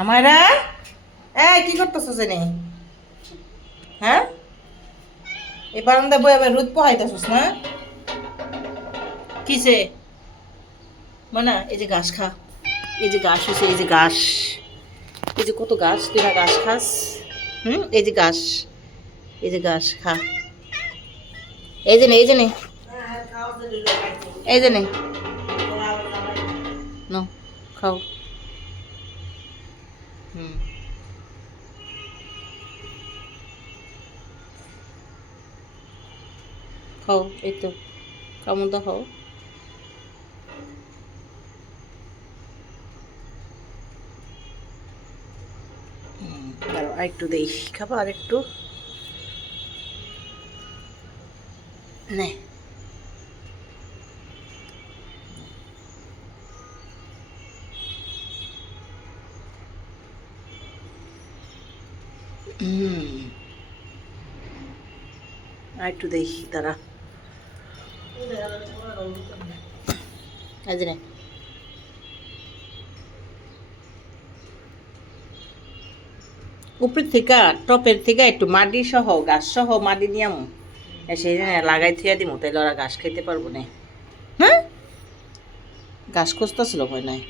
আমারা কি করতেছ জানি? হ্যাঁ, এই বারান্দা বই আবার রোদ পোহাইতেছস না? কিসে? মানা এই যে ঘাস খা, এই যে ঘাস হয়েছে, এই যে ঘাস, এই যে কত ঘাস, তুই না ঘাস খাস? এই যে ঘাস, এই যে ঘাস খা, এই যে নে, এই যে নে, এই যে নে, নো খাও। হুম, খাও, এই তো কেমন তো খাও। দাঁড়াও আর একটু দেই, খাবা আর একটু নে। আর একটু দেই, দাঁড়া, এই যে নে। উপরের থেকে টপের থেকে একটু মাটি সহ গাছ সহ মাটি নিয়াম, সেই লাগাই থুয়া দিমু, তাইলে ওরা ঘাস খাইতে পারবো না। হ্যাঁ, ঘাস খুঁজতেছিল ভয় নাই।